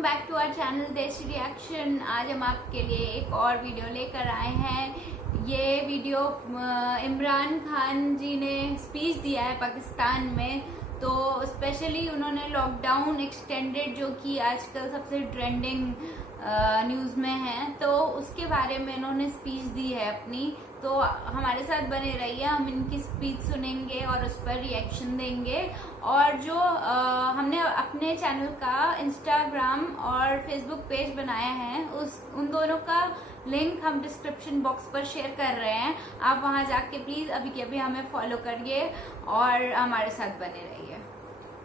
Welcome back to our channel Desi reaction. आज हम आपके लिए एक और वीडियो लेकर आए हैं। ये वीडियो इमरान खान जी ने स्पीच दिया है पाकिस्तान में, तो स्पेशली उन्होंने लॉकडाउन एक्सटेंडेड जो कि आजकल सबसे ट्रेंडिंग न्यूज़ में है, तो उसके बारे में इन्होंने स्पीच दी है अपनी। तो हमारे साथ बने रहिए, हम इनकी स्पीच सुनेंगे और उस पर रिएक्शन देंगे। और जो हमने अपने चैनल का इंस्टाग्राम और फेसबुक पेज बनाया है, उन दोनों का लिंक हम डिस्क्रिप्शन बॉक्स पर शेयर कर रहे हैं। आप वहां जाके प्लीज अभी के अभी हमें फॉलो करिए और हमारे साथ बने रहिए।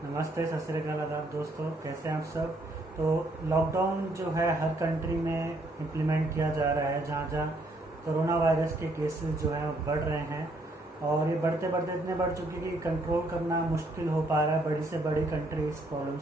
नमस्ते, सत श्री अकाल, आदाब दोस्तों, कैसे हैं आप सब। तो लॉकडाउन जो है हर कंट्री में इम्प्लीमेंट किया जा रहा है, जहाँ जहाँ कोरोना वायरस के केसेस जो हैं बढ़ रहे हैं, और ये बढ़ते बढ़ते इतने बढ़ चुके कि कंट्रोल करना मुश्किल हो पा रहा है। बड़ी से बड़ी कंट्री इस प्रॉब्लम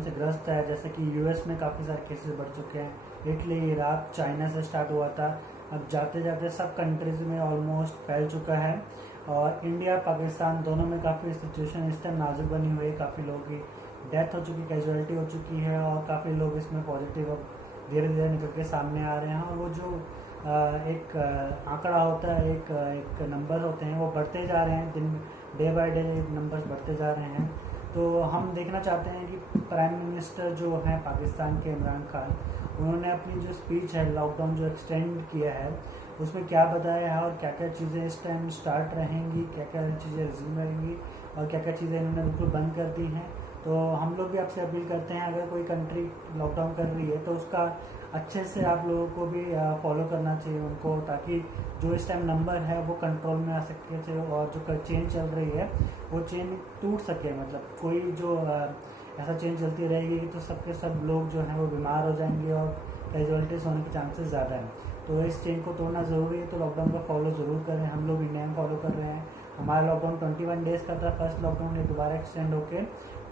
से ग्रस्त है, जैसे कि यूएस में काफ़ी सारे केसेस बढ़ चुके हैं। इटली, इराक, चाइना से स्टार्ट हुआ था, अब जाते जाते सब कंट्रीज में ऑलमोस्ट फैल चुका है। और इंडिया पाकिस्तान दोनों में काफ़ी सिचुएशन इस टाइम नाजुक बनी हुई है। काफ़ी लोगों की डेथ हो चुकी, कैजुअलिटी हो चुकी है, और काफ़ी लोग इसमें पॉजिटिव अब धीरे धीरे निकल के सामने आ रहे हैं। और वो जो एक आंकड़ा होता है, एक नंबर होते हैं, वो बढ़ते जा रहे हैं, दिन डे बाय डे नंबर्स बढ़ते जा रहे हैं। तो हम देखना चाहते हैं कि प्राइम मिनिस्टर जो हैं पाकिस्तान के, इमरान खान, उन्होंने अपनी जो स्पीच है लॉकडाउन जो एक्सटेंड किया है उसमें क्या बताया है, और क्या क्या चीज़ें इस टाइम स्टार्ट रहेंगी, क्या क्या चीज़ें रिज्यूम रहेंगी, और क्या क्या चीज़ें इन्होंने बिल्कुल बंद कर दी हैं। तो हम लोग भी आपसे अपील करते हैं, अगर कोई कंट्री लॉकडाउन कर रही है तो उसका अच्छे से आप लोगों को भी फॉलो करना चाहिए उनको, ताकि जो इस टाइम नंबर है वो कंट्रोल में आ सके, और जो चेन चल रही है वो चेन टूट सके। मतलब कोई जो ऐसा चेन चलती रहेगी तो सबके सब लोग जो हैं वो बीमार हो जाएंगे और कैजुअलिटीज होने के चांसेस ज़्यादा हैं। तो इस चेन को तोड़ना ज़रूरी है, तो लॉकडाउन का फॉलो ज़रूर करें। हम लोग इंडिया में फॉलो कर रहे हैं। हमारा लॉकडाउन 21 डेज़ का था, फर्स्ट लॉकडाउन ये दोबारा एक्सटेंड होकर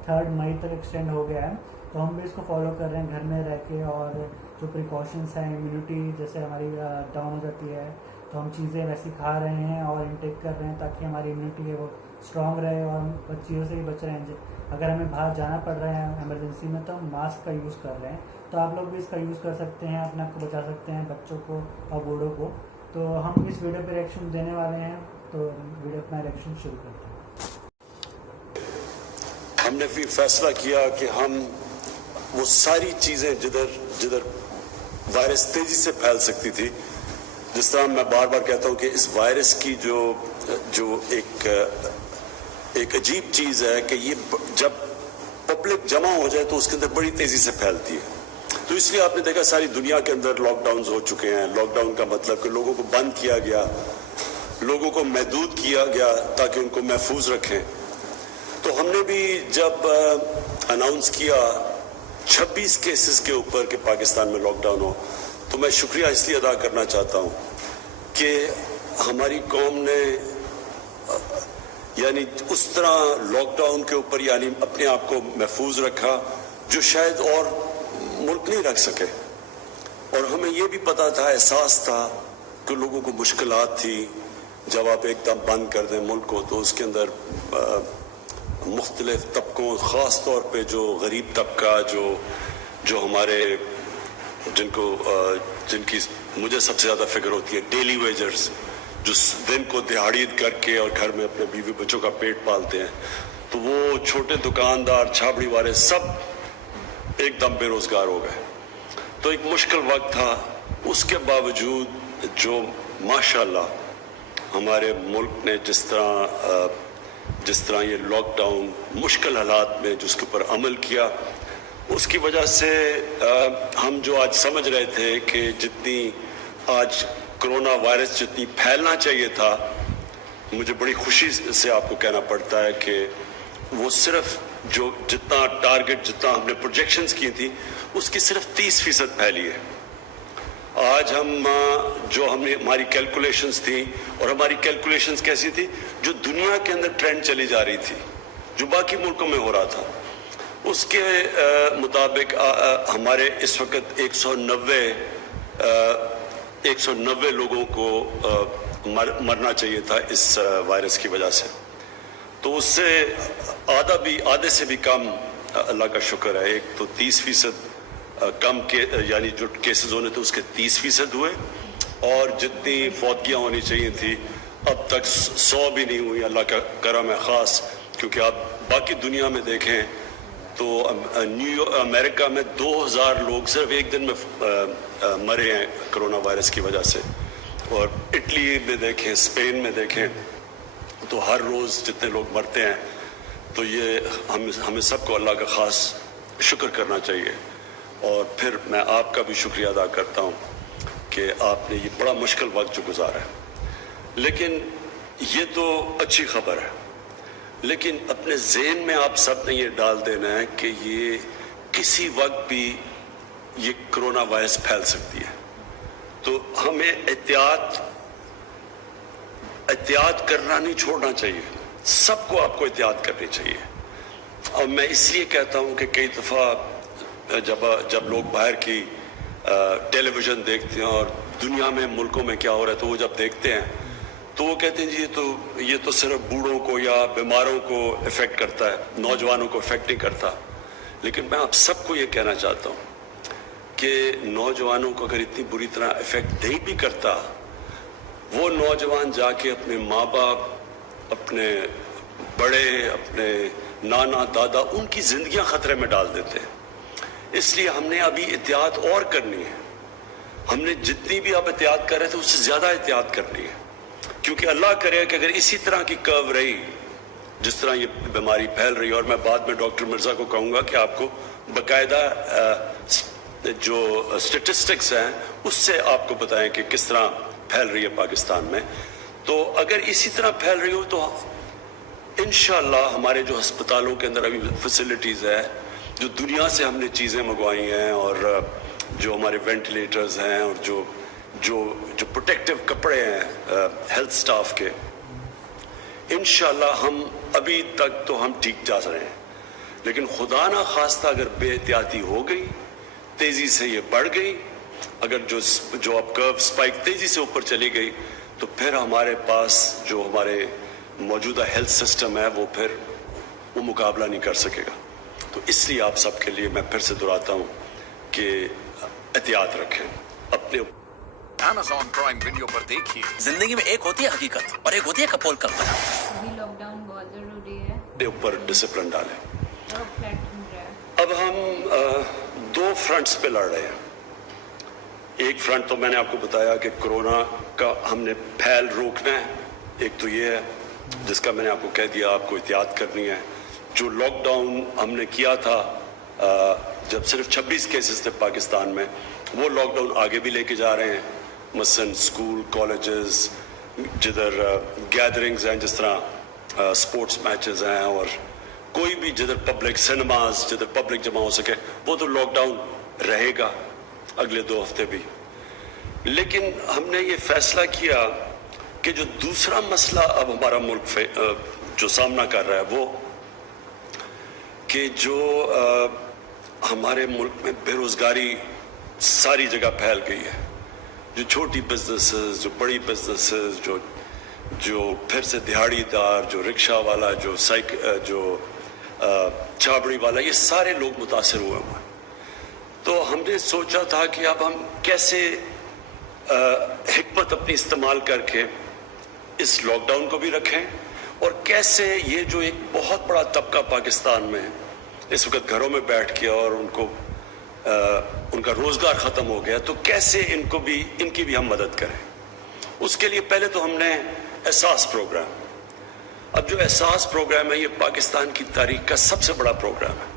3 मई तक एक्सटेंड हो गया है। तो हम भी इसको फॉलो कर रहे हैं घर में रह के, और जो प्रिकॉशंस हैं, इम्यूनिटी जैसे हमारी डाउन हो जाती है, तो हम चीज़ें वैसी खा रहे हैं और इनटेक कर रहे हैं ताकि हमारी इम्यूनिटी है वो स्ट्रॉन्ग रहे, और हम चीज़ों से भी बच रहे हैं। अगर हमें बाहर जाना पड़ रहा है इमरजेंसी में तो हम मास्क का यूज़ कर रहे हैं। तो आप लोग भी इसका यूज़ कर सकते हैं, अपने आप को बचा सकते हैं, बच्चों को और बूढ़ों को। तो हम इस वीडियो पर रिएक्शन देने वाले हैं, तो वीडियो अपना रिएक्शन शुरू करते हैं। हमने फिर फैसला किया कि हम वो सारी चीज़ें जिधर वायरस तेजी से फैल सकती थी, जिस तरह मैं बार बार कहता हूँ कि इस वायरस की जो एक अजीब चीज़ है कि ये जब पब्लिक जमा हो जाए तो उसके अंदर बड़ी तेजी से फैलती है। तो इसलिए आपने देखा सारी दुनिया के अंदर लॉकडाउन हो चुके हैं। लॉकडाउन का मतलब कि लोगों को बंद किया गया, लोगों को महदूद किया गया ताकि उनको महफूज रखें। तो हमने भी जब अनाउंस किया 26 केसेस के ऊपर कि पाकिस्तान में लॉकडाउन हो, तो मैं शुक्रिया इसलिए अदा करना चाहता हूँ कि हमारी कौम ने यानी उस तरह लॉकडाउन के ऊपर यानी अपने आप को महफूज रखा जो शायद और मुल्क नहीं रख सके। और हमें ये भी पता था, एहसास था कि लोगों को मुश्किलात थी। जब आप एकदम बंद कर दें मुल्क को, तो उसके अंदर मुख्तलिफ तबकों, ख़ास तौर पे जो गरीब तबका, जो हमारे जिनकी मुझे सबसे ज़्यादा फिक्र होती है, डेली वेजर्स, जो दिन को दिहाड़ी करके और घर में अपने बीवी बच्चों का पेट पालते हैं, तो वो छोटे दुकानदार, छाबड़ी वाले सब एकदम बेरोज़गार हो गए। तो एक मुश्किल वक्त था। उसके बावजूद जो माशाल्लाह हमारे मुल्क ने जिस तरह ये लॉकडाउन मुश्किल हालात में जिसके ऊपर अमल किया, उसकी वजह से हम जो आज समझ रहे थे कि जितनी आज कोरोना वायरस जितनी फैलना चाहिए था, मुझे बड़ी खुशी से आपको कहना पड़ता है कि वो सिर्फ जितना टारगेट, जितना हमने प्रोजेक्शंस की थी, उसकी सिर्फ 30% फैली है। आज हमारी कैलकुलेशंस थी, और हमारी कैलकुलेशंस कैसी थी, जो दुनिया के अंदर ट्रेंड चली जा रही थी, जो बाकी मुल्कों में हो रहा था, उसके मुताबिक हमारे इस वक्त 190 लोगों को मरना चाहिए था इस वायरस की वजह से। तो उससे आधे से भी कम अल्लाह का शुक्र है, एक तो 30% कम के यानी जो केसेस होने थे उसके 30% हुए, और जितनी फौतगियाँ होनी चाहिए थी अब तक 100 भी नहीं हुई। अल्लाह का करम है ख़ास, क्योंकि आप बाकी दुनिया में देखें तो अमेरिका में 2000 लोग सिर्फ एक दिन में मरे हैं कोरोना वायरस की वजह से, और इटली में देखें, स्पेन में देखें तो हर रोज़ जितने लोग मरते हैं। तो ये हमें सबको अल्लाह का ख़ास शुक्र करना चाहिए। और फिर मैं आपका भी शुक्रिया अदा करता हूँ कि आपने ये बड़ा मुश्किल वक्त जो गुजारा है। लेकिन ये तो अच्छी खबर है, लेकिन अपने ज़हन में आप सब ने ये डाल देना है कि ये किसी वक्त भी ये कोरोना वायरस फैल सकती है। तो हमें एहतियात करना नहीं छोड़ना चाहिए, सबको आपको एहतियात करनी चाहिए। और मैं इसलिए कहता हूँ कि कई दफ़ा जब लोग बाहर की टेलीविज़न देखते हैं और दुनिया में मुल्कों में क्या हो रहा है, तो वो जब देखते हैं तो वो कहते हैं जी ये तो सिर्फ बूढ़ों को या बीमारों को इफ़ेक्ट करता है, नौजवानों को इफ़ेक्ट नहीं करता। लेकिन मैं आप सबको ये कहना चाहता हूँ कि नौजवानों को अगर इतनी बुरी तरह इफ़ेक्ट नहीं भी करता, वो नौजवान जाके अपने माँ बाप, अपने बड़े, अपने नाना दादा, उनकी ज़िंदगियाँ ख़तरे में डाल देते हैं। इसलिए हमने अभी एहतियात और करनी है। हमने जितनी भी आप एहतियात कर रहे थे उससे ज़्यादा एहतियात करनी है, क्योंकि अल्लाह करे कि अगर इसी तरह की कर्व रही जिस तरह ये बीमारी फैल रही है, और मैं बाद में डॉक्टर मिर्ज़ा को कहूँगा कि आपको बाकायदा जो स्टेटिस्टिक्स हैं उससे आपको बताएं कि किस तरह फैल रही है पाकिस्तान में। तो अगर इसी तरह फैल रही हो तो इंशाअल्लाह हमारे जो अस्पतालों के अंदर अभी फैसिलिटीज़ है, जो दुनिया से हमने चीज़ें मंगवाई हैं, और जो हमारे वेंटिलेटर्स हैं, और जो प्रोटेक्टिव कपड़े हैं हेल्थ स्टाफ के, इंशाअल्लाह हम अभी तक तो हम ठीक जा रहे हैं। लेकिन खुदा ना खास्ता अगर बेहतियाती हो गई, तेज़ी से ये बढ़ गई, अगर जो अब कर्व स्पाइक तेज़ी से ऊपर चली गई, तो फिर हमारे पास जो हमारे मौजूदा हेल्थ सिस्टम है वो मुकाबला नहीं कर सकेगा। तो इसलिए आप सबके लिए मैं फिर से दोहराता हूँ कि एहतियात रखें अपने। Amazon Prime Video पर देखिए, जिंदगी में एक होती है हकीकत और एक होती है कपोल कल्पना। अभी लॉकडाउन बहुत जरूरी है, अपने ऊपर डिसिप्लिन डालें। अब हम 2 फ्रंट्स पे लड़ रहे हैं। एक फ्रंट तो मैंने आपको बताया कि कोरोना का हमने फैल रोकना है, एक तो ये है जिसका मैंने आपको कह दिया आपको एहतियात करनी है। जो लॉकडाउन हमने किया था जब सिर्फ 26 केसेस थे पाकिस्तान में, वो लॉकडाउन आगे भी लेके जा रहे हैं। मसलन स्कूल, कॉलेजेस, जिधर गैदरिंग्स हैं, जिस तरह स्पोर्ट्स मैचेस हैं, और कोई भी जिधर पब्लिक सिनेमाज, जिधर पब्लिक जमा हो सके, वो तो लॉकडाउन रहेगा अगले 2 हफ्ते भी। लेकिन हमने ये फैसला किया कि जो दूसरा मसला अब हमारा मुल्क जो सामना कर रहा है, वो कि जो हमारे मुल्क में बेरोजगारी सारी जगह फैल गई है। जो छोटी बिजनेसेस, जो बड़ी बिजनेसेस, जो फिर से दिहाड़ीदार, जो रिक्शा वाला, जो छाबड़ी वाला, ये सारे लोग मुतासिर हुए हैं। तो हमने सोचा था कि अब हम कैसे हिकमत अपनी इस्तेमाल करके इस लॉकडाउन को भी रखें, और कैसे ये जो एक बहुत बड़ा तबका पाकिस्तान में इस वक्त घरों में बैठ के और उनका रोजगार खत्म हो गया, तो कैसे इनकी भी हम मदद करें। उसके लिए पहले तो हमने एहसास प्रोग्राम, अब जो एहसास प्रोग्राम है ये पाकिस्तान की तारीख का सबसे बड़ा प्रोग्राम है।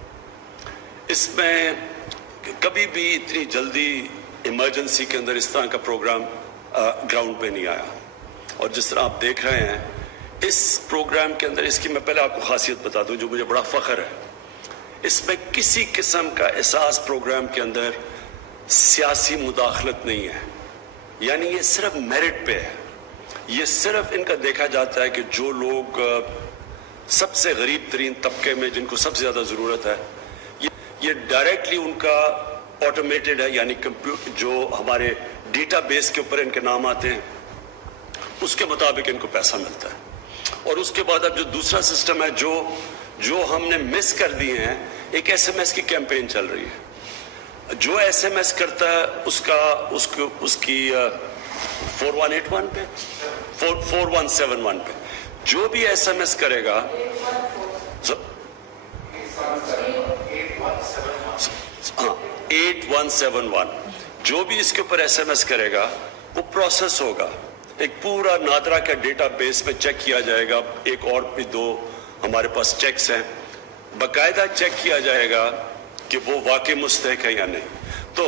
इसमें कभी भी इतनी जल्दी इमरजेंसी के अंदर इस तरह का प्रोग्राम ग्राउंड पे नहीं आया। और जिस तरह आप देख रहे हैं इस प्रोग्राम के अंदर, इसकी मैं पहले आपको खासियत बता दूं जो मुझे बड़ा फख्र है, इसमें किसी किस्म का एहसास प्रोग्राम के अंदर सियासी मुदाखलत नहीं है। यानी ये सिर्फ मेरिट पे है। ये सिर्फ इनका देखा जाता है कि जो लोग सबसे गरीब तरीन तबके में, जिनको सबसे ज़्यादा ज़रूरत है, ये डायरेक्टली उनका ऑटोमेटेड है, यानी कंप्यूटर जो हमारे डेटाबेस के ऊपर इनके नाम आते हैं उसके मुताबिक इनको पैसा मिलता है। और उसके बाद अब जो दूसरा सिस्टम है, जो हमने मिस कर दिए हैं, एक SMS की कैंपेन चल रही है. जो SMS करता है उसकी 4181 पे 4171 पे जो भी SMS करेगा 8171 जो भी इसके ऊपर SMS करेगा वो प्रोसेस होगा. एक पूरा नादरा का डेटाबेस में चेक किया जाएगा. एक और भी 2 हमारे पास चेक्स हैं. बाकायदा चेक किया जाएगा कि वो वाकई मुस्तहिक है या नहीं. तो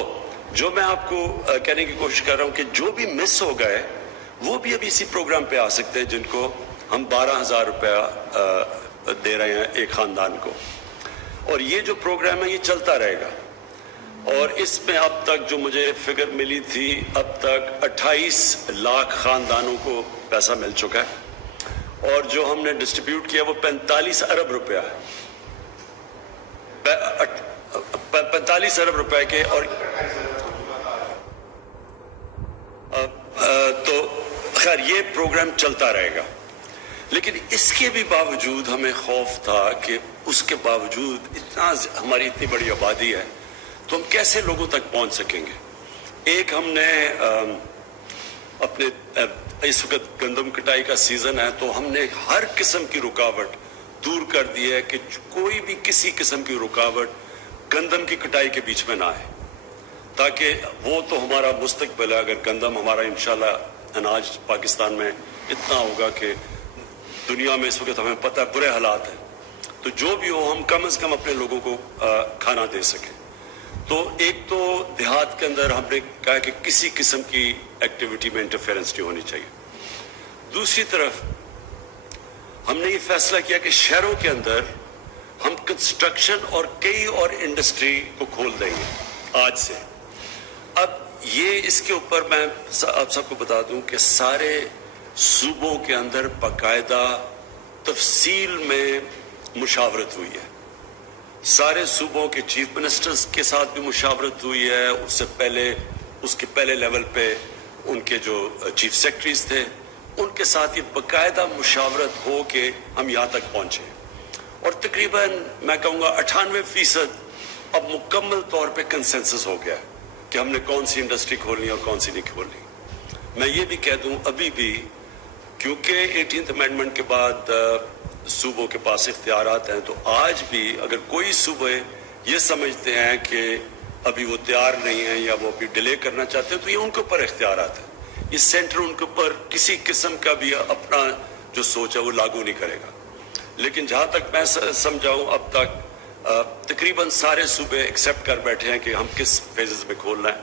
जो मैं आपको कहने की कोशिश कर रहा हूं कि जो भी मिस हो गए वो भी अभी इसी प्रोग्राम पे आ सकते हैं, जिनको हम 12,000 रुपया दे रहे हैं एक खानदान को. और ये जो प्रोग्राम है ये चलता रहेगा. और इसमें अब तक जो मुझे फिगर मिली थी, अब तक 28 लाख खानदानों को पैसा मिल चुका है. और जो हमने डिस्ट्रीब्यूट किया वो 45 अरब रुपया है. 45 अरब रुपए के. और तो खैर ये प्रोग्राम चलता रहेगा. लेकिन इसके भी बावजूद हमें खौफ था कि उसके बावजूद हमारी इतनी बड़ी आबादी है तो हम कैसे लोगों तक पहुंच सकेंगे. एक हमने अपने इस वक्त गंदम कटाई का सीजन है तो हमने हर किस्म की रुकावट दूर कर दी है कि कोई भी किसी किस्म की रुकावट गंदम की कटाई के बीच में ना आए, ताकि वो तो हमारा मुस्तकबिल है. अगर गंदम हमारा इंशाल्लाह अनाज पाकिस्तान में इतना होगा कि दुनिया में इस वक्त हमें पता है बुरे हालात हैं, तो जो भी हो हम कम से कम अपने लोगों को खाना दे सकें. तो एक तो देहात के अंदर हमने कहा कि किसी किस्म की एक्टिविटी में इंटरफेरेंस नहीं होनी चाहिए. दूसरी तरफ हमने ये फैसला किया कि शहरों के अंदर हम कंस्ट्रक्शन और कई और इंडस्ट्री को खोल देंगे आज से. अब ये इसके ऊपर मैं आप सबको बता दूं कि सारे सूबों के अंदर बाकायदा तफसील में मुशावरत हुई है. सारे सूबों के चीफ मिनिस्टर्स के साथ भी मुशावरत हुई है. उसके पहले लेवल पे उनके जो चीफ सेक्रेटरीज थे उनके साथ ये बाकायदा मुशावरत हो के हम यहाँ तक पहुंचे. और तकरीबन मैं कहूँगा 98% अब मुकम्मल तौर पे कंसेंसस हो गया कि हमने कौन सी इंडस्ट्री खोलनी और कौन सी नहीं खोलनी. मैं ये भी कह दूं अभी भी, क्योंकि 18th अमेंडमेंट के बाद सूबों के पास इख्तियारात हैं, तो आज भी अगर कोई सूबे ये समझते हैं कि अभी वो तैयार नहीं है या वो अभी डिले करना चाहते हैं तो ये उनके ऊपर इख्तियारात है. ये सेंटर उनके ऊपर किसी किस्म का भी अपना जो सोच है वो लागू नहीं करेगा. लेकिन जहां तक मैं समझाऊं अब तक तकरीबन सारे सूबे एक्सेप्ट कर बैठे हैं कि हम किस फेजेस में खोलना है.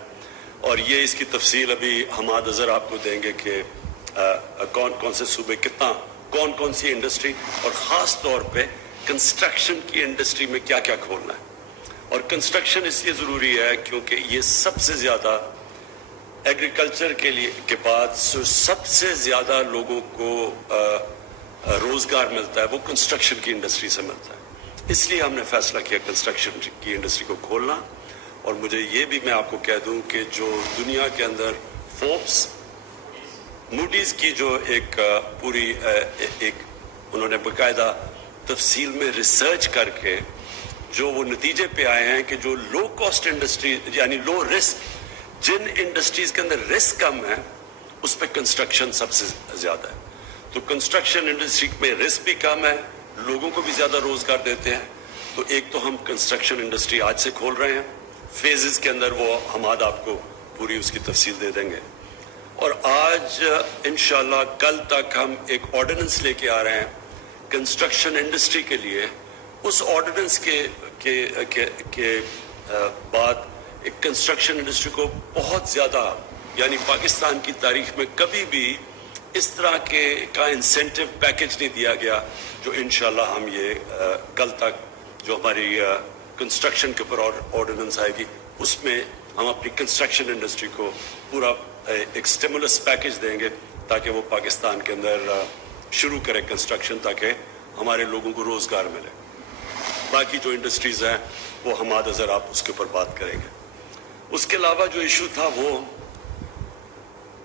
और ये इसकी तफसील अभी हमाद अजहर आपको देंगे कि कौन कौन से सूबे कितना कौन कौन सी इंडस्ट्री और ख़ास तौर पे कंस्ट्रक्शन की इंडस्ट्री में क्या क्या खोलना है. और कंस्ट्रक्शन इसलिए ज़रूरी है क्योंकि ये सबसे ज़्यादा एग्रीकल्चर के बाद सबसे ज़्यादा लोगों को रोज़गार मिलता है वो कंस्ट्रक्शन की इंडस्ट्री से मिलता है. इसलिए हमने फैसला किया कंस्ट्रक्शन की इंडस्ट्री को खोलना. और मुझे ये भी मैं आपको कह दूं कि जो दुनिया के अंदर फोर्ब्स मूडीज की जो एक पूरी एक उन्होंने बाकायदा तफसील में रिसर्च करके जो वो नतीजे पे आए हैं कि जो लो कॉस्ट इंडस्ट्री यानी लो रिस्क जिन इंडस्ट्रीज के अंदर रिस्क कम है उस पर कंस्ट्रक्शन सबसे ज्यादा है. तो कंस्ट्रक्शन इंडस्ट्री में रिस्क भी कम है, लोगों को भी ज्यादा रोजगार देते हैं. तो एक तो हम कंस्ट्रक्शन इंडस्ट्री आज से खोल रहे हैं. फेजेस के अंदर वो हमाद आपको पूरी उसकी तफसील दे देंगे. और आज इंशाल्लाह कल तक हम एक ऑर्डिनेंस लेके आ रहे हैं कंस्ट्रक्शन इंडस्ट्री के लिए. उस ऑर्डिनेंस के बाद एक कंस्ट्रक्शन इंडस्ट्री को बहुत ज्यादा यानी पाकिस्तान की तारीख में कभी भी इस तरह का इंसेंटिव पैकेज नहीं दिया गया जो इंशाल्लाह हम ये कल तक जो हमारी कंस्ट्रक्शन के ऊपर ऑर्डिनेंस आएगी उसमें हम अपनी कंस्ट्रक्शन इंडस्ट्री को पूरा एक स्टिमुलस पैकेज देंगे ताकि वो पाकिस्तान के अंदर शुरू करे कंस्ट्रक्शन ताकि हमारे लोगों को रोजगार मिले. बाकी जो इंडस्ट्रीज हैं वो हमाद अजहर आप उसके ऊपर बात करेंगे. उसके अलावा जो इशू था वो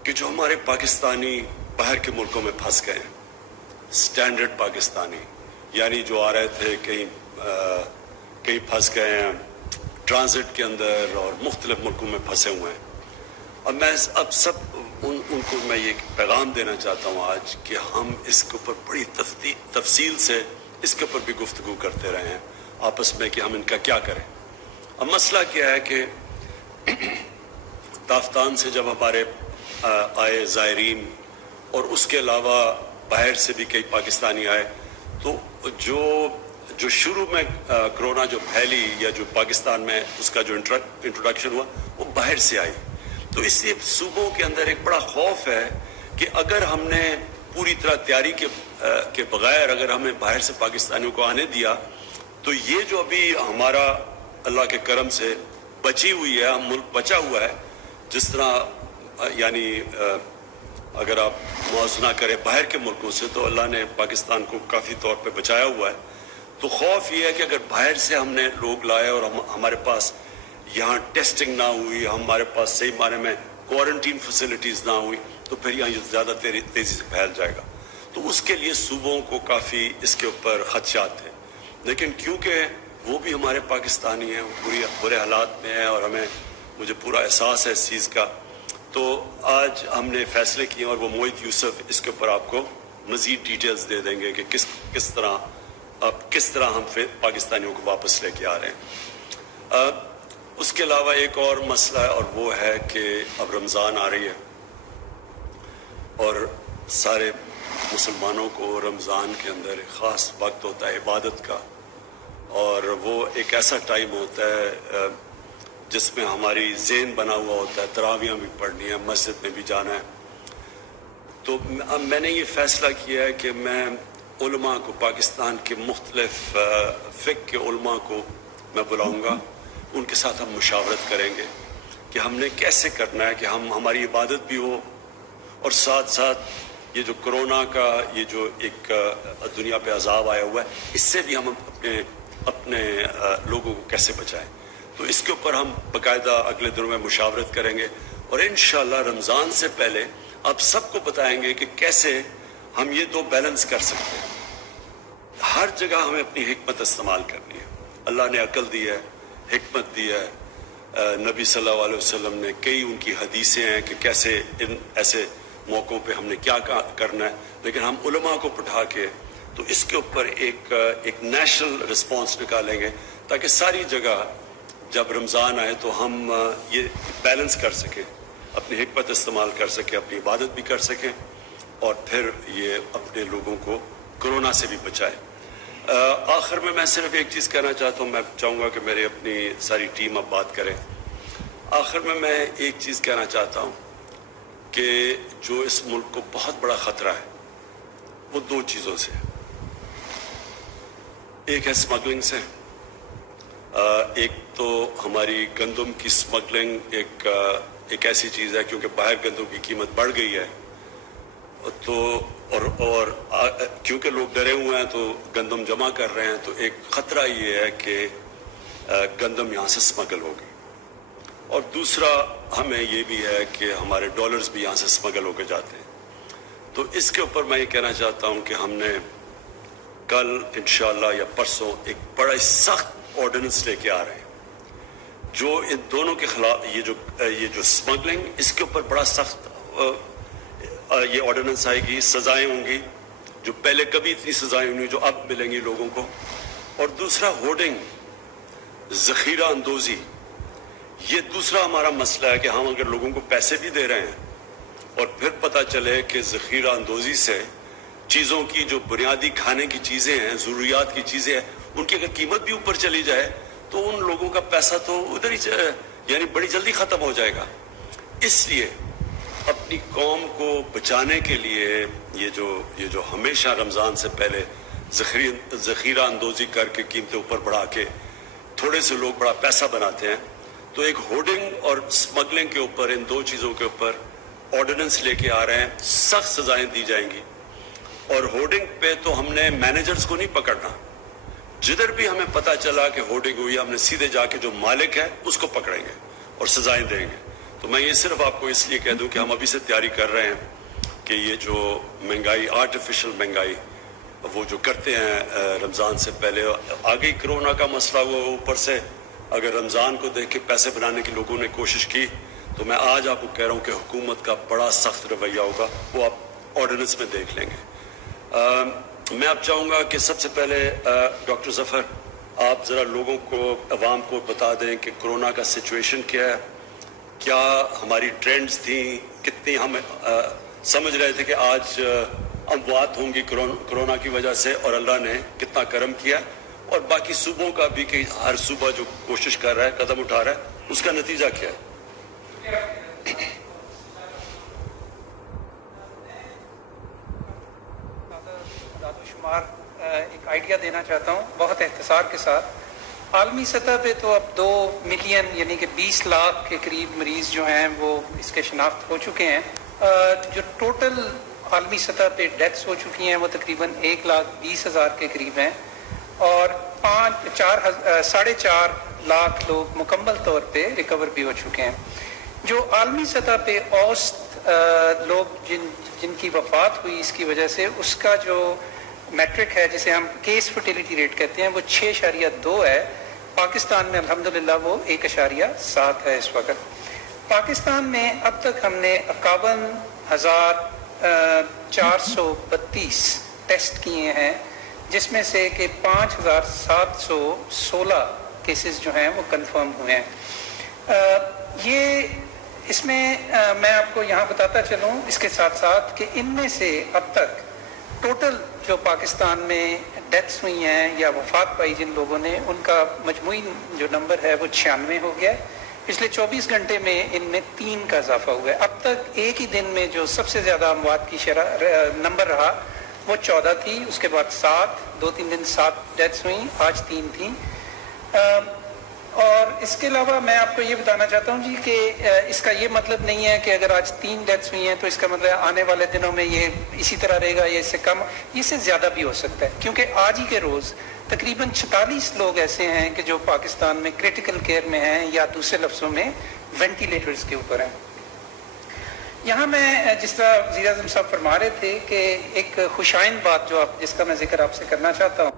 कि जो हमारे पाकिस्तानी बाहर के मुल्कों में फंस गए हैं, स्टैंडर्ड पाकिस्तानी यानी जो आ रहे थे कहीं कहीं फंस गए हैं ट्रांजिट के अंदर और मुख्तलिफ मुल्कों में फंसे हुए हैं। अब मैं अब सब उनको मैं ये पैगाम देना चाहता हूँ आज कि हम इसके ऊपर बड़ी तफसील से इसके ऊपर भी गुफ्तगू करते रहे हैं आपस में कि हम इनका क्या करें। अब मसला क्या है कि ताफ्तान से जब हमारे आए ज़ायरीन और उसके अलावा बाहर से भी कई पाकिस्तानी आए, तो जो शुरू में कोरोना जो फैली या जो पाकिस्तान में उसका जो इंट्रोडक्शन हुआ वो बाहर से आई। तो इसलिए सूबों के अंदर एक बड़ा खौफ है कि अगर हमने पूरी तरह तैयारी के बगैर अगर हमें बाहर से पाकिस्तानियों को आने दिया तो ये जो अभी हमारा अल्लाह के करम से बची हुई है, हम मुल्क बचा हुआ है, जिस तरह यानी अगर आप मुआवजा करें बाहर के मुल्कों से तो अल्लाह ने पाकिस्तान को काफ़ी तौर पे बचाया हुआ है। तो खौफ ये है कि अगर बाहर से हमने लोग लाए और हमारे पास यहाँ टेस्टिंग ना हुई, हमारे पास सही माने में क्वारंटीन फैसिलिटीज़ ना हुई, तो फिर यहाँ ज़्यादा तेज़ी से फैल जाएगा। तो उसके लिए सूबों को काफ़ी इसके ऊपर खदशात थे, लेकिन क्योंकि वो भी हमारे पाकिस्तानी हैं, वो बुरे हालात में हैं और मुझे पूरा एहसास है इस चीज़ का, तो आज हमने फैसले किए और वो मोहित यूसुफ इसके ऊपर आपको मज़ीद डिटेल्स दे देंगे कि किस तरह हम फिर पाकिस्तानियों को वापस लेके आ रहे हैं। उसके अलावा एक और मसला है और वो है कि अब रमज़ान आ रही है और सारे मुसलमानों को रमज़ान के अंदर एक ख़ास वक्त होता है इबादत का, और वो एक ऐसा टाइम होता है जिसमें हमारी ज़हन बना हुआ होता है, तरावियाँ भी पढ़नी है, मस्जिद में भी जाना है। तो अब मैंने ये फ़ैसला किया है कि मैं उलमा को, पाकिस्तान के मुख्तलिफ फ़िक़्ह के उलमा को मैं बुलाऊँगा, उनके साथ हम मुशावरत करेंगे कि हमने कैसे करना है कि हमारी इबादत भी हो और साथ साथ ये जो कोरोना का ये जो एक दुनिया पे अजाब आया हुआ है, इससे भी हम अपने लोगों को कैसे बचाएं। तो इसके ऊपर हम बाकायदा अगले दिनों में मुशावरत करेंगे और इंशाअल्लाह रमज़ान से पहले आप सबको बताएंगे कि कैसे हम ये दो बैलेंस कर सकते हैं। हर जगह हमें अपनी हिकमत इस्तेमाल करनी है। अल्लाह ने अकल दी है, हिकमत दी है, नबी सल्लल्लाहु अलैहि वसल्लम ने कई उनकी हदीसें हैं कि कैसे इन ऐसे मौक़ों पे हमने क्या करना है, लेकिन हम उलमा को बिठा के तो इसके ऊपर एक नेशनल रिस्पांस निकालेंगे ताकि सारी जगह जब रमज़ान आए तो हम ये बैलेंस कर सकें, अपनी हिकमत इस्तेमाल कर सकें, अपनी इबादत भी कर सकें और फिर ये अपने लोगों को कोरोना से भी बचाएं। आखिर में मैं सिर्फ एक चीज़ कहना चाहता हूँ, मैं चाहूँगा कि मेरी अपनी सारी टीम अब बात करें। आखिर में मैं एक चीज़ कहना चाहता हूँ कि जो इस मुल्क को बहुत बड़ा ख़तरा है वो दो चीज़ों से, एक है स्मगलिंग से, एक तो हमारी गंदम की स्मगलिंग एक ऐसी चीज़ है क्योंकि बाहर गंदम की कीमत बढ़ गई है तो और क्योंकि लोग डरे हुए हैं तो गंदम जमा कर रहे हैं, तो एक ख़तरा ये है कि गंदम यहाँ से स्मगल होगी। और दूसरा हमें ये भी है कि हमारे डॉलर्स भी यहाँ से स्मगल होकर जाते हैं। तो इसके ऊपर मैं ये कहना चाहता हूँ कि हमने कल इंशाअल्लाह या परसों एक बड़ा सख्त ऑर्डिनेंस लेके आ रहे हैं जो इन दोनों के खिलाफ, ये जो स्मगलिंग, इसके ऊपर बड़ा सख्त ये ऑर्डिनेंस आएगी, सजाएं होंगी जो पहले कभी इतनी सजाएं नहीं जो अब मिलेंगी लोगों को। और दूसरा होर्डिंग, ज़ख़ीरा अंदोज़ी, ये दूसरा हमारा मसला है कि हम अगर लोगों को पैसे भी दे रहे हैं और फिर पता चले कि ज़ख़ीरा अंदोज़ी से चीज़ों की जो बुनियादी खाने की चीज़ें हैं, ज़रूरियात की चीज़ें हैं, उनकी अगर कीमत भी ऊपर चली जाए तो उन लोगों का पैसा तो उधर ही यानी बड़ी जल्दी ख़त्म हो जाएगा। इसलिए अपनी कौम को बचाने के लिए ये जो हमेशा रमज़ान से पहले ज़ख़ीरा अंदोज़ी करके कीमतें ऊपर बढ़ा के थोड़े से लोग बड़ा पैसा बनाते हैं, तो एक होर्डिंग और स्मगलिंग के ऊपर, इन दो चीज़ों के ऊपर ऑर्डिनेंस लेके आ रहे हैं, सख्त सजाएं दी जाएंगी। और होर्डिंग पे तो हमने मैनेजर्स को नहीं पकड़ना, जिधर भी हमें पता चला कि होर्डिंग हुई हमने सीधे जाके जो मालिक है उसको पकड़ेंगे और सजाएं देंगे। तो मैं ये सिर्फ आपको इसलिए कह दूं कि हम अभी से तैयारी कर रहे हैं कि ये जो महंगाई, आर्टिफिशियल महंगाई वो जो करते हैं रमज़ान से पहले। आ गई कोरोना का मसला, वो ऊपर से अगर रमज़ान को देख के पैसे बनाने की लोगों ने कोशिश की, तो मैं आज आपको कह रहा हूँ कि हुकूमत का बड़ा सख्त रवैया होगा, वो आप ऑर्डिनेंस में देख लेंगे। मैं अब चाहूँगा कि सबसे पहले डॉक्टर ज़फ़र, आप ज़रा लोगों को, अवाम को बता दें कि कोरोना का सिचुएशन क्या है, क्या हमारी ट्रेंड्स थी, कितनी हम समझ रहे थे कि आज अमवात होंगी कोरोना की वजह से, और अल्लाह ने कितना करम किया, और बाकी सूबों का भी कि हर सूबा जो कोशिश कर रहा है, कदम उठा रहा है, उसका नतीजा क्या है। दादोशुमार एक आइडिया देना चाहता हूँ बहुत एहतसार के साथ। आलमी सतह पे तो अब 2 मिलियन यानी कि 20 लाख के करीब मरीज़ जो हैं वो इसके शनाख्त हो चुके हैं। जो टोटल आलमी सतह पे डेथ्स हो चुकी हैं वो तकरीबन 1,20,000 के करीब हैं, और 4.5 लाख लोग मुकम्मल तौर पे रिकवर भी हो चुके हैं। जो आलमी सतह पे औसत लोग जिनकी वफात हुई इसकी वजह से, उसका जो मैट्रिक है जिसे हम केस फर्टिलिटी रेट कहते हैं, वो 6.2 है। पाकिस्तान में अल्हम्दुलिल्लाह वो 1.7 है इस वक्त। पाकिस्तान में अब तक हमने 51,432 टेस्ट किए हैं, जिसमें से कि 5,716 केसेस जो हैं वो कंफर्म हुए हैं। ये इसमें मैं आपको यहाँ बताता चलूँ इसके साथ साथ कि इनमें से अब तक टोटल जो पाकिस्तान में डेथ्स हुई हैं या वफात पाई जिन लोगों ने, उनका मजमूई जो नंबर है वो 96 हो गया है। पिछले 24 घंटे में इनमें 3 का इजाफा हुआ है। अब तक एक ही दिन में जो सबसे ज़्यादा अमवात की नंबर रहा वो 14 थी, उसके बाद 7, 2-3 दिन 7 डेथ्स हुई, आज 3 थी। और इसके अलावा मैं आपको ये बताना चाहता हूँ जी कि इसका ये मतलब नहीं है कि अगर आज 3 डेथ्स हुई हैं तो इसका मतलब आने वाले दिनों में ये इसी तरह रहेगा या इससे कम, इससे ज़्यादा भी हो सकता है, क्योंकि आज ही के रोज़ तकरीबन 46 लोग ऐसे हैं कि जो पाकिस्तान में क्रिटिकल केयर में हैं, या दूसरे लफ्ज़ों में वेंटिलेटर्स के ऊपर हैं। यहाँ मैं जिस तरह वज़ीर आज़म साहब फरमा रहे थे कि एक खुशाइन बात जो जिसका मैं जिक्र आपसे करना चाहता हूँ,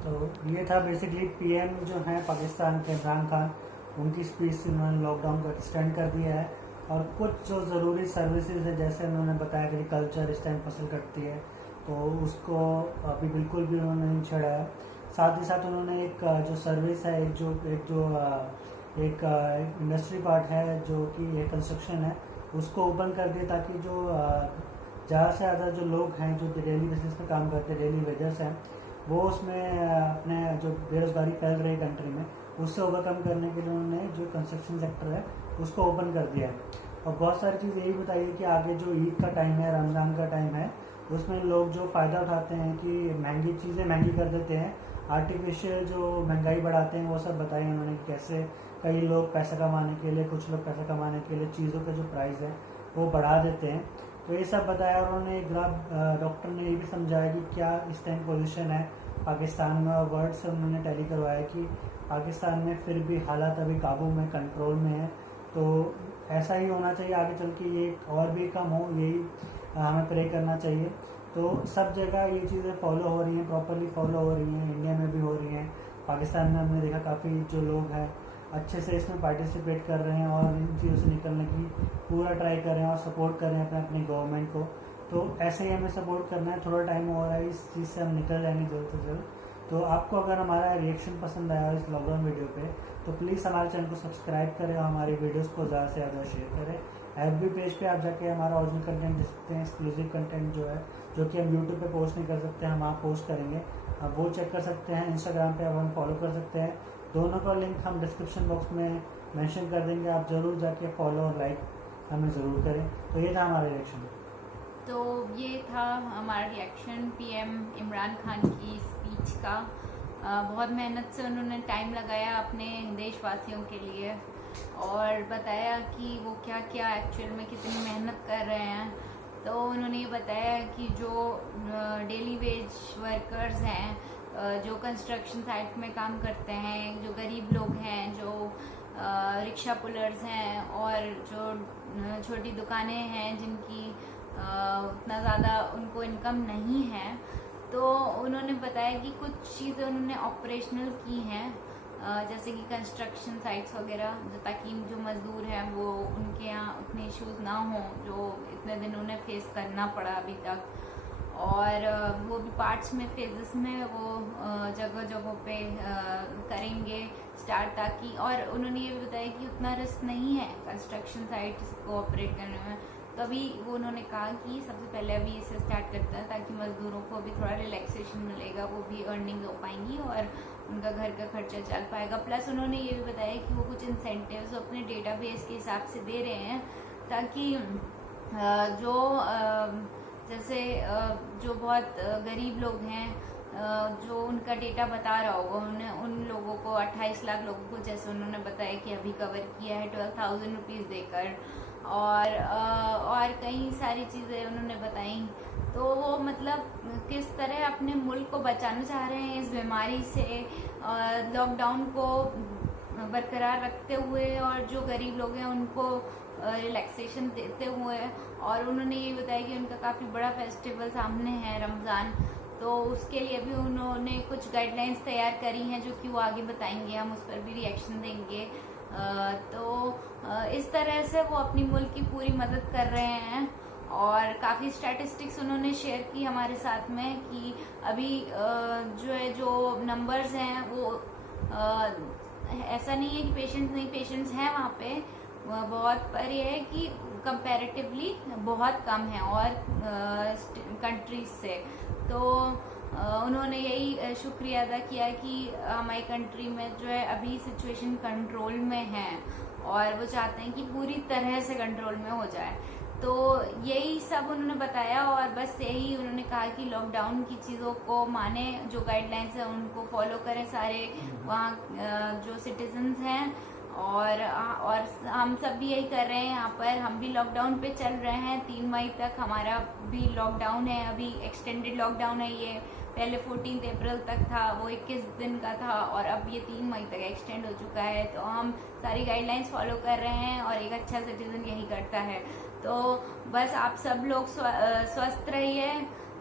तो ये था बेसिकली पीएम जो है पाकिस्तान के इमरान खान, उनकी स्पीच से उन्होंने लॉकडाउन को एक्सटेंड कर दिया है, और कुछ जो ज़रूरी सर्विसेज है, जैसे उन्होंने बताया एग्रीकल्चर इस टाइम फसल कटती है तो उसको अभी बिल्कुल भी उन्होंने नहीं छेड़ा है। साथ ही साथ उन्होंने एक जो सर्विस है, एक इंडस्ट्री पार्ट है जो कि कंस्ट्रक्शन है, उसको ओपन कर दिया ताकि जो ज़्यादा से ज़्यादा जो लोग हैं जो डेली बेसिस पे काम करते हैं, डेली वेजर्स हैं, वो उसमें अपने जो बेरोज़गारी फैल रही है कंट्री में, उससे ओवरकम करने के लिए उन्होंने जो कंस्ट्रक्शन सेक्टर है उसको ओपन कर दिया है। और बहुत सारी चीज़ यही बताइए कि आगे जो ईद का टाइम है, रमज़ान का टाइम है, उसमें लोग जो फ़ायदा उठाते हैं कि महंगी चीज़ें महंगी कर देते हैं, आर्टिफिशियल जो महंगाई बढ़ाते हैं, वो सब बताया उन्होंने कि कैसे कई लोग पैसा कमाने के लिए, कुछ लोग पैसा कमाने के लिए चीज़ों का जो प्राइस है वो बढ़ा देते हैं। तो ये सब बताया, और उन्होंने एक डॉक्टर ने ये भी समझाया कि क्या इस टाइम पोजीशन है पाकिस्तान में, और वर्ड से उन्होंने टैली करवाया कि पाकिस्तान में फिर भी हालात अभी काबू में, कंट्रोल में है। तो ऐसा ही होना चाहिए आगे चल के, ये और भी कम हो, यही हमें प्रे करना चाहिए। तो सब जगह ये चीज़ें फॉलो हो रही हैं, प्रॉपरली फॉलो हो रही हैं, इंडिया में भी हो रही हैं। पाकिस्तान में हमने देखा काफ़ी जो लोग हैं अच्छे से इसमें पार्टिसिपेट कर रहे हैं और इन चीज़ों से निकलने की पूरा ट्राई कर रहे हैं और सपोर्ट कर रहे हैं अपनी गवर्नमेंट को। तो ऐसे ही हमें सपोर्ट करना है, थोड़ा टाइम हो रहा है, इस चीज़ से हम निकल जाएंगे जल्द से जल्द। तो आपको अगर हमारा रिएक्शन पसंद आया इस लॉकडाउन वीडियो पे, तो प्लीज़ हमारे चैनल को सब्सक्राइब करें और हमारी वीडियोस को ज़्यादा से ज़्यादा शेयर करें। FB पेज पे आप जाके हमारा ओरिजिनल कंटेंट देख सकते हैं, एक्सक्लूसिव कंटेंट जो है, जो कि हम यूट्यूब पे पोस्ट नहीं कर सकते, हम वहाँ पोस्ट करेंगे, आप वो चेक कर सकते हैं। इंस्टाग्राम पे आप हम फॉलो कर सकते हैं, दोनों का लिंक हम डिस्क्रिप्शन बॉक्स में मेंशन कर देंगे, आप ज़रूर जाके फॉलो और लाइक हमें ज़रूर करें। तो ये था हमारा रिएक्शन। तो ये था हमारा रिएक्शन PM इमरान खान की स्पीच का। बहुत मेहनत से उन्होंने टाइम लगाया अपने देशवासियों के लिए और बताया कि वो क्या क्या एक्चुअल में कितनी मेहनत कर रहे हैं। तो उन्होंने ये बताया कि जो डेली वेज वर्कर्स हैं, जो कंस्ट्रक्शन साइट में काम करते हैं, जो गरीब लोग हैं, जो रिक्शा पुलर्स हैं और जो छोटी दुकानें हैं जिनकी उतना ज़्यादा उनको इनकम नहीं है। तो उन्होंने बताया कि कुछ चीज़ें उन्होंने ऑपरेशनल की हैं, जैसे कि कंस्ट्रक्शन साइट्स वगैरह, ताकि जो मज़दूर हैं वो उनके यहाँ उतने इश्यूज़ ना हों जो इतने दिन उन्हें फेस करना पड़ा अभी तक। और वो भी पार्ट्स में, फेजेस में वो जगह जगहों पे करेंगे स्टार्ट, ताकि, और उन्होंने ये भी बताया कि उतना रिस्क नहीं है कंस्ट्रक्शन साइट्स को ऑपरेट करने में। तो अभी वो उन्होंने कहा कि सबसे पहले अभी इसे स्टार्ट करता है ताकि मज़दूरों को भी थोड़ा रिलैक्सेशन मिलेगा, वो भी अर्निंग हो पाएंगी और उनका घर का खर्चा चल पाएगा। प्लस उन्होंने ये भी बताया कि वो कुछ इंसेंटिव्स अपने डेटाबेस के हिसाब से दे रहे हैं, ताकि जो जैसे जो बहुत गरीब लोग हैं, जो उनका डेटा बता रहा होगा, उन्हें उन लोगों को 28 लाख लोगों को, जैसे उन्होंने बताया कि अभी कवर किया है 12,000 रुपीज़ देकर, और कई सारी चीज़ें उन्होंने बताई। तो वो मतलब किस तरह अपने मुल्क को बचाना चाह रहे हैं इस बीमारी से, लॉकडाउन को बरकरार रखते हुए, और जो गरीब लोग हैं उनको रिलैक्सेशन देते हुए। और उन्होंने ये बताया कि उनका काफ़ी बड़ा फेस्टिवल सामने है, रमज़ान, तो उसके लिए भी उन्होंने कुछ गाइडलाइंस तैयार करी हैं जो कि वो आगे बताएंगे, हम उस पर भी रिएक्शन देंगे। तो इस तरह से वो अपनी मुल्क की पूरी मदद कर रहे हैं। और काफ़ी स्टैटिस्टिक्स उन्होंने शेयर की हमारे साथ में कि अभी जो नंबर्स हैं वो ऐसा नहीं है कि पेशेंट्स नहीं, पेशेंट्स हैं वहाँ पे बहुत, पर यह है कि कंपैरेटिवली बहुत कम है और कंट्रीज से। तो उन्होंने यही शुक्रिया अदा किया कि हमारी कंट्री में जो है अभी सिचुएशन कंट्रोल में है, और वो चाहते हैं कि पूरी तरह से कंट्रोल में हो जाए। तो यही सब उन्होंने बताया, और बस यही उन्होंने कहा कि लॉकडाउन की चीज़ों को माने, जो गाइडलाइंस है उनको फॉलो करें सारे वहाँ जो सिटीजन्स हैं, और हम सब भी यही कर रहे हैं। यहाँ पर हम भी लॉकडाउन पे चल रहे हैं, 3 मई तक हमारा भी लॉकडाउन है, अभी एक्सटेंडेड लॉकडाउन है। ये पहले 14 अप्रैल तक था, वो 21 दिन का था, और अब ये 3 मई तक एक्सटेंड हो चुका है। तो हम सारी गाइडलाइंस फॉलो कर रहे हैं, और एक अच्छा सिटीजन यही करता है। तो बस आप सब लोग स्वस्थ रहिए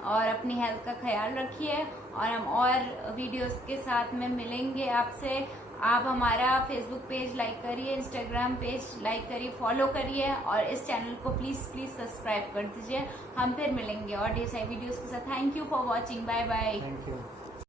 और अपनी हेल्थ का ख्याल रखिए, और हम और वीडियोस के साथ में मिलेंगे आपसे। आप हमारा फेसबुक पेज लाइक करिए, इंस्टाग्राम पेज लाइक करिए, फॉलो करिए, और इस चैनल को प्लीज़ सब्सक्राइब कर दीजिए। हम फिर मिलेंगे और ढेर सारी वीडियोस के साथ। Thank you for watching, bye bye. Thank you.